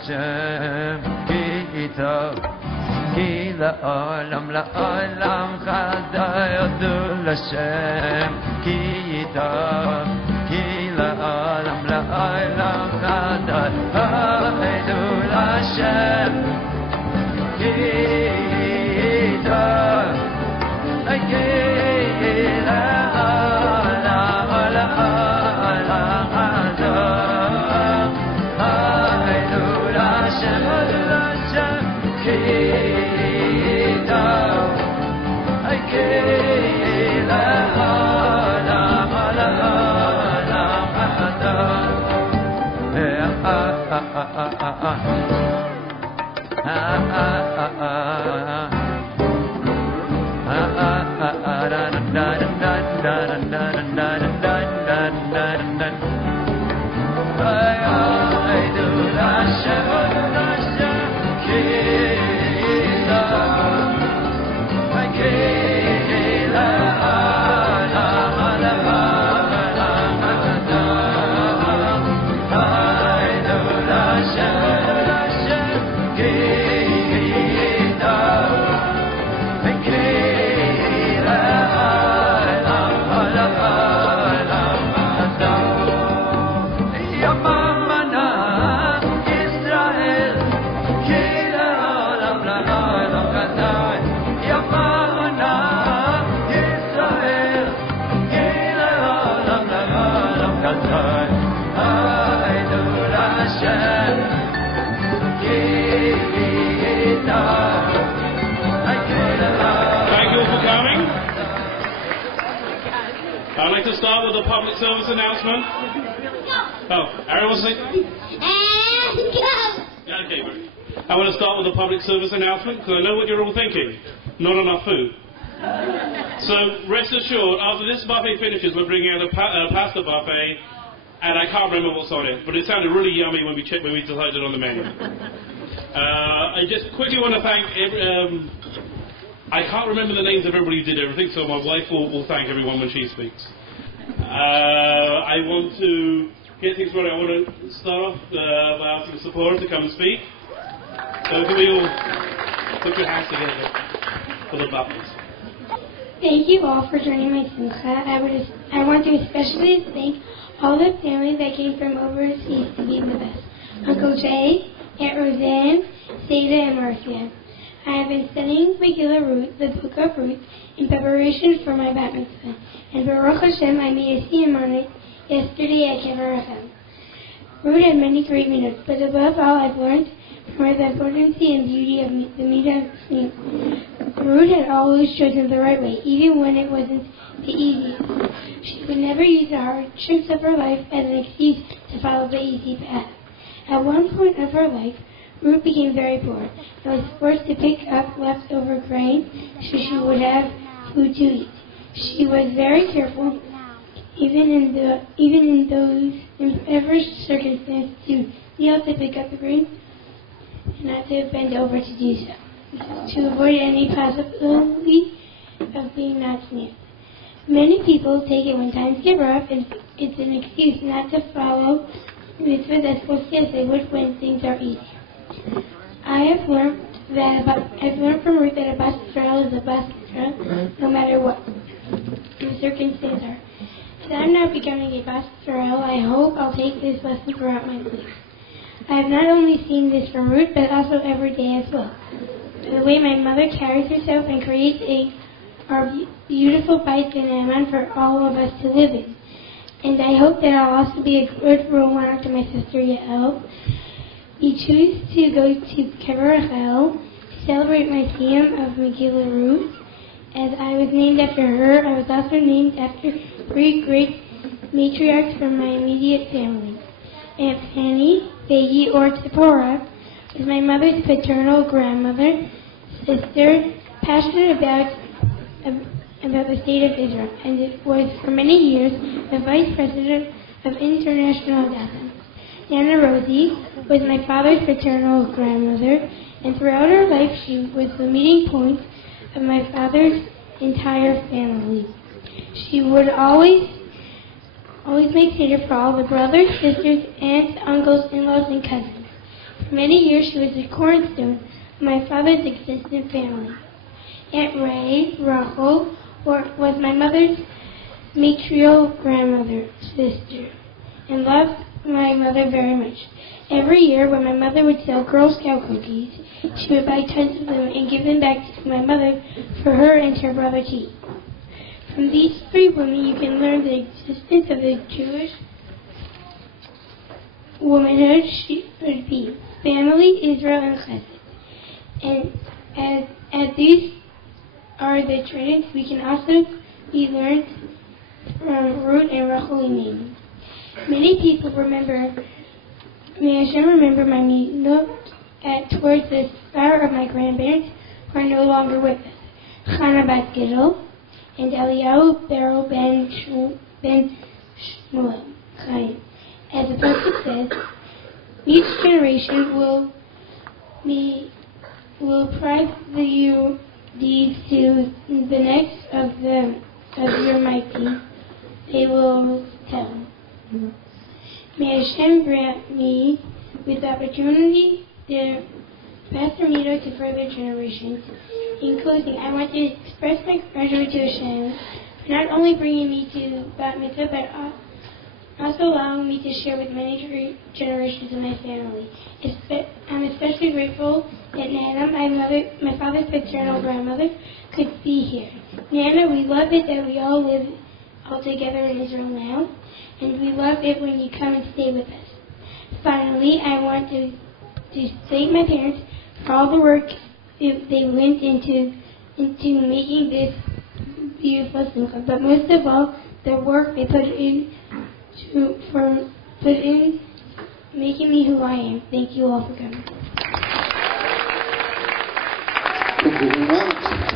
Hashem ki tov ki la'olam la'olam chadai yodu Hashem ki tov ki la'olam la'olam chadai yodu Hashem ki tov ki I'd like to start with a public service announcement. Oh, Aaron wants to say something? Yeah, okay, great. I want to start with a public service announcement because I know what you're all thinking. Not enough food. So rest assured, after this buffet finishes, we're bringing out a pasta buffet, and I can't remember what's on it, but it sounded really yummy when we decided on the menu. I just quickly want to thank I can't remember the names of everybody who did everything, so my wife will thank everyone when she speaks. I want to get things ready. I want to start off by asking Tzipporah to come and speak. So can we all put your hands together for the buffets? Thank you all for joining my simcha. I want to especially thank all the family that came from overseas to be with us. Uncle Jay, Aunt Roseanne, Seda, and Marcia. I have been studying Megillah Ruth, the Book of Ruth, in preparation for my Bas Mitzvah. And Baruch Hashem, I made a siyum on it yesterday at Kever Rachel. Ruth had many great mitzvahs, but above all I've learned from her the importance and beauty of the mitzvah of tzniut. Ruth had always chosen the right way, even when it wasn't the easiest. She would never use the hardships of her life as an excuse to follow the easy path. At one point of her life, Ruth became very poor and was forced to pick up leftover grain so she would have food to eat. She was very careful, even in every circumstance, to kneel to pick up the grain and not to bend over to do so, to avoid any possibility of being not sneered. Many people take it when times get rough, and it's an excuse not to follow mitzvahs as closely as they would when things are easy. I've learned from Ruth that a Bas Mitzvah is a Bas Mitzvah, no matter what the circumstances are. As I'm now becoming a Bas Mitzvah, I hope I'll take this lesson throughout my life. I have not only seen this from Ruth, but also every day as well. The way my mother carries herself and creates our beautiful bite and for all of us to live in. And I hope that I'll also be a good role model to my sister Yael. We choose to go to Kever Rachel to celebrate my siyum of Megillah Ruth. As I was named after her, I was also named after 3 great matriarchs from my immediate family. Aunt Fanny, Beigi, or Tzipporah was my mother's paternal grandmother, sister, passionate about the state of Israel, and it was for many years the vice president of International Adassah. Nana Rosie was my father's paternal grandmother, and throughout her life she was the meeting point of my father's entire family. She would always make dinner for all the brothers, sisters, aunts, uncles, in-laws, and cousins. For many years, she was the cornerstone of my father's extended family. Aunt Ray, Rachel, was my mother's matriarchal grandmother, sister, and loved my mother very much. Every year, when my mother would sell Girl Scout cookies, she would buy tons of them and give them back to my mother for her and her brother to eat. From these three women, you can learn the existence of the Jewish womanhood should be family, Israel, and Chesed. And as these are the traits, we can also be learned from Ruth and Rachel names. Many people may Hashem remember my look towards the star of my grandparents who are no longer with us. Chana Bat Gidel and Eliyahu Beryl Ben Shmuel Chaim. As the prophet says, each generation will prize you deeds to the next of your mighty. They will tell. May Hashem grant me with the opportunity to pass the mitzvah to further generations. In closing, I want to express my gratitude to Hashem for not only bringing me to Bas Mitzvah, but also allowing me to share with many generations of my family. I'm especially grateful that Nana, my father's paternal grandmother, could be here. Nana, we love it that we all live all together in Israel now, and we love it when you come and stay with us. Finally, I want to thank my parents for all the work they went into making this beautiful simcha, but most of all, the work they put in making me who I am. Thank you all for coming. Thank you very much.